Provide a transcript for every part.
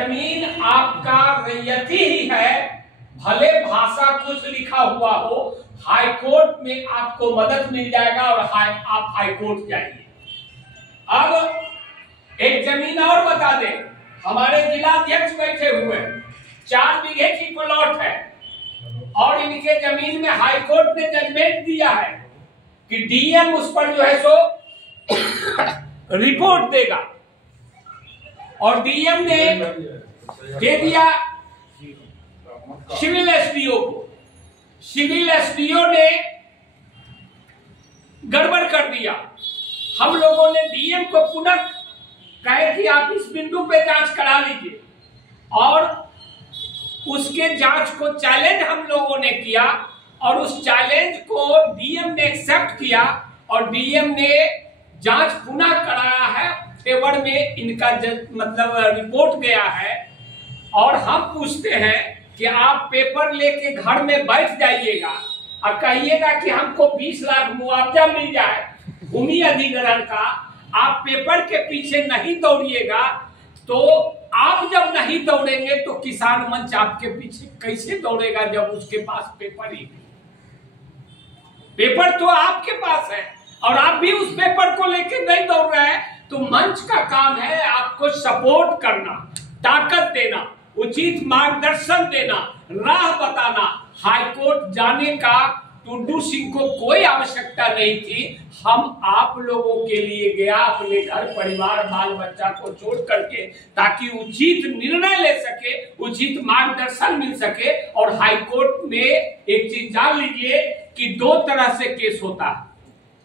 जमीन आपका रैयती ही है, भले भाषा कुछ लिखा हुआ हो, हाईकोर्ट में आपको मदद मिल जाएगा और आप हाईकोर्ट जाइए। अब एक जमीन और बता दें, हमारे जिला अध्यक्ष बैठे हुए 4 बीघे की प्लॉट है और इनके जमीन में हाईकोर्ट ने जजमेंट दिया है कि डीएम उस पर जो है सो रिपोर्ट देगा और डीएम ने दे दिया सिविल एसडीओ को। सिविल एसडीओ ने गड़बड़ कर दिया। हम लोगों ने डीएम को पुनः कहे कि आप इस बिंदु पे जांच करा लीजिए और उसके जांच को चैलेंज हम लोगों ने किया और उस चैलेंज को डीएम ने एक्सेप्ट किया और डीएम ने जांच पुनः कराया है, फेवर में इनका मतलब रिपोर्ट गया है। और हम पूछते हैं कि आप पेपर लेके घर में बैठ जाइएगा और कहिएगा कि हमको 20 लाख मुआवजा मिल जाए भूमि अधिग्रहण का, आप पेपर के पीछे नहीं दौड़िएगा, तो आप जब नहीं दौड़ेंगे तो किसान मंच आपके पीछे कैसे दौड़ेगा जब उसके पास पेपर ही नहीं। पेपर तो आपके पास है और आप भी उस पेपर को लेके नहीं दौड़ रहे हैं, तो मंच का काम है आपको सपोर्ट करना, ताकत देना, उचित मार्गदर्शन देना, राह बताना। हाईकोर्ट जाने का टुड्डू सिंह को कोई आवश्यकता नहीं थी। हम आप लोगों के लिए गया, अपने घर परिवार बाल बच्चा को छोड़ करके, ताकि उचित निर्णय ले सके, उचित मार्गदर्शन मिल सके। और हाईकोर्ट में एक चीज जान लीजिए कि 2 तरह से केस होता है।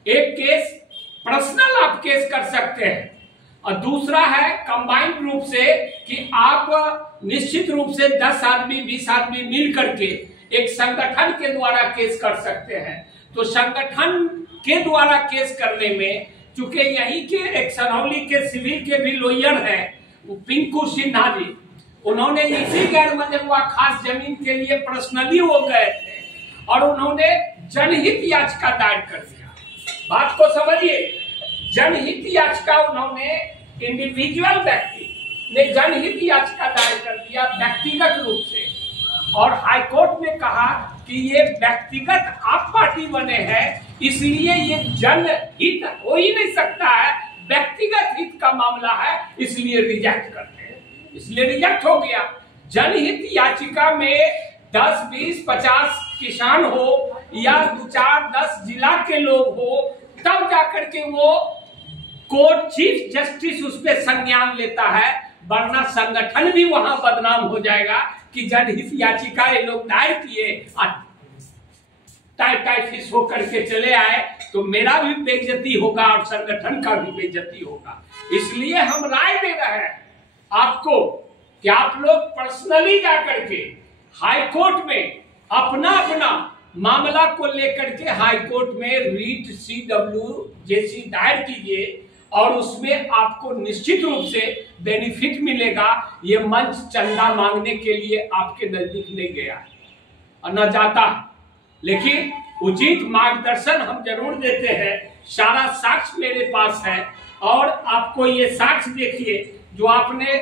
एक केस पर्सनल आप केस कर सकते हैं और दूसरा है कंबाइंड रूप से कि आप निश्चित रूप से 10 आदमी 20 आदमी मिल करके एक संगठन के द्वारा केस कर सकते हैं। तो संगठन के द्वारा केस करने में चूंकि यही के एक सरौली के सिविल के भी लॉयर हैं पिंकू सिन्हा जी, उन्होंने इसी गैर मंजूरा खास जमीन के लिए पर्सनली वो गए थे और उन्होंने जनहित याचिका दायर कर दिया। बात को समझिए, जनहित याचिका उन्होंने इंडिविजुअल व्यक्ति ने जनहित याचिका दायर कर दिया व्यक्तिगत रूप से, और हाईकोर्ट ने कहा कि ये व्यक्तिगत आप पार्टी बने हैं इसलिए ये जनहित हो ही नहीं सकता है, व्यक्तिगत हित का मामला है इसलिए रिजेक्ट करते हैं, इसलिए रिजेक्ट हो गया। जनहित याचिका में 10, 20, 50 किसान हो या 2, 4, 10 जिला के लोग हो, तब जाकर के वो कोर्ट चीफ जस्टिस उस पर संज्ञान लेता है, वरना संगठन भी वहां बदनाम हो जाएगा कि जनहित याचिका ये लोग दायर किए टाइफिस होकर के चले आए तो मेरा भी बेइज्जती होगा और संगठन का भी बेइज्जती होगा। इसलिए हम राय दे रहे हैं आपको कि आप लोग पर्सनली जाकर के हाईकोर्ट में अपना अपना मामला को लेकर के हाईकोर्ट में रीट CWJC दायर कीजिए और उसमें आपको निश्चित रूप से बेनिफिट मिलेगा। ये मंच चंदा मांगने के लिए आपके नजदीक नहीं गया और न जाता, लेकिन उचित मार्गदर्शन हम जरूर देते हैं। सारा साक्ष्य मेरे पास है और आपको ये साक्ष्य देखिए जो आपने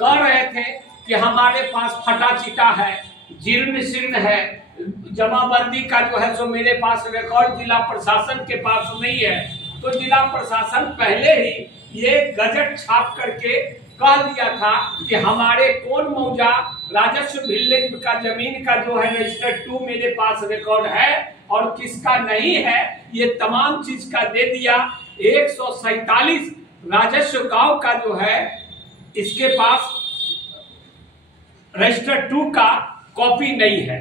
कह रहे थे कि हमारे पास फटा चिटा है, जीर्ण शीर्ण है, जमाबंदी का जो है सो मेरे पास रिकॉर्ड जिला प्रशासन के पास नहीं है, तो जिला प्रशासन पहले ही ये गजट छाप करके कह दिया था कि हमारे कौन मौजा राजस्व विलेज का जमीन का जो है रजिस्टर 2 मेरे पास रिकॉर्ड है और किसका नहीं है, ये तमाम चीज का दे दिया। 147 राजस्व गांव का जो है इसके पास रजिस्टर 2 का कॉपी नहीं है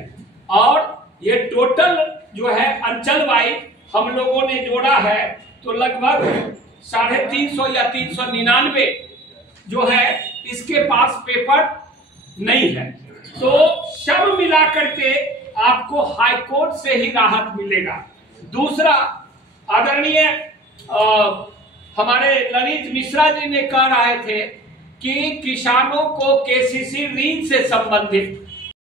और ये टोटल जो है अंचल वाइज हम लोगों ने जोड़ा है तो लगभग 350 या 399 जो है इसके पास पेपर नहीं है। तो सब मिला करके आपको हाईकोर्ट से ही राहत मिलेगा। दूसरा, आदरणीय हमारे ललित मिश्रा जी ने कह रहे थे कि किसानों को केसीसी ऋण से संबंधित